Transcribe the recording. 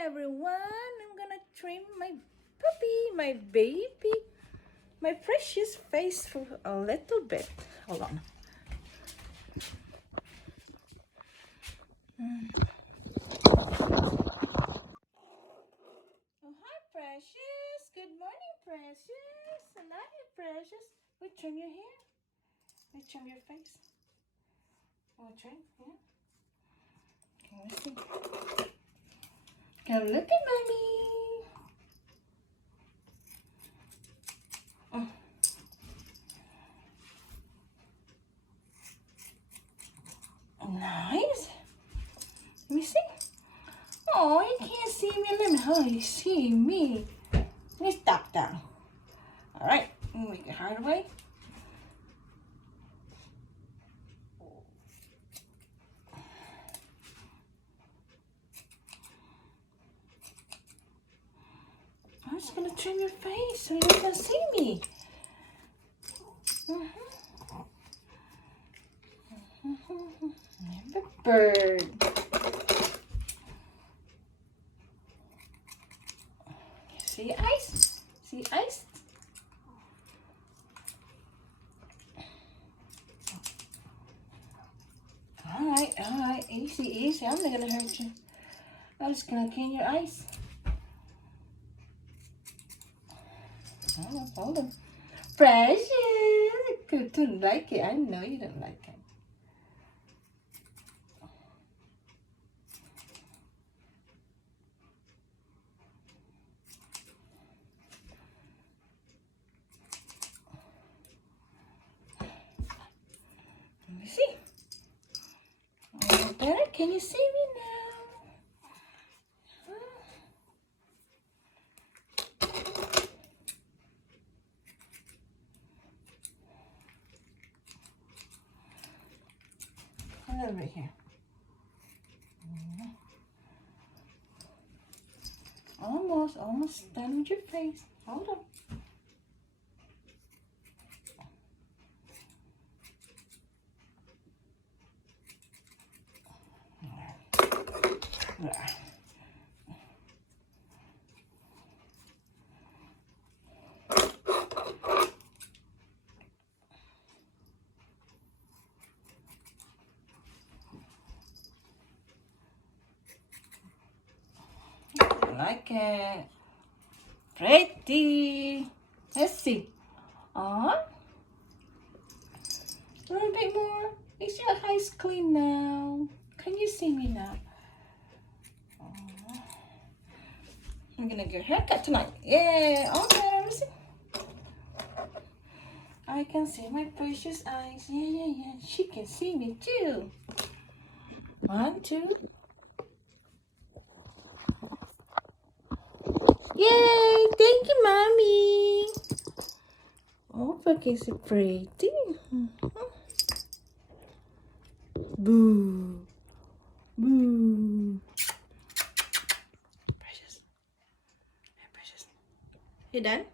everyone. I'm gonna trim my puppy, my baby, my precious face for a little bit. Hold on. Oh, hi, Precious. Good morning, Precious. I love you, Precious. We trim your hair. We trim your face. Oh, trim, yeah. Can we see? Come look at mommy. Oh. Nice. Let me see. Oh, you can't see me. Let me. Oh, you see me. Let me stop down. All right. Let me get hard away. I'm just gonna trim your face so you can see me. The bird. See ice? See ice? All right, easy, easy. I'm not gonna hurt you. I'm just gonna clean your ice. Hold on. Precious, you don't like it. I know you don't like it. Let me see. Better? Can you see me now? Over here. Almost done with your face. Hold on. Like it. Pretty. Let's see. A little bit more. Is your eyes clean now? Can you see me now? I'm gonna get a haircut tonight. Yeah. Okay, let me see. I can see my precious eyes. Yeah. She can see me too. 1, 2. Yay! Thank you, mommy. Oh, look, is it pretty? Boo. Boo. Precious. Hey, Precious. You done?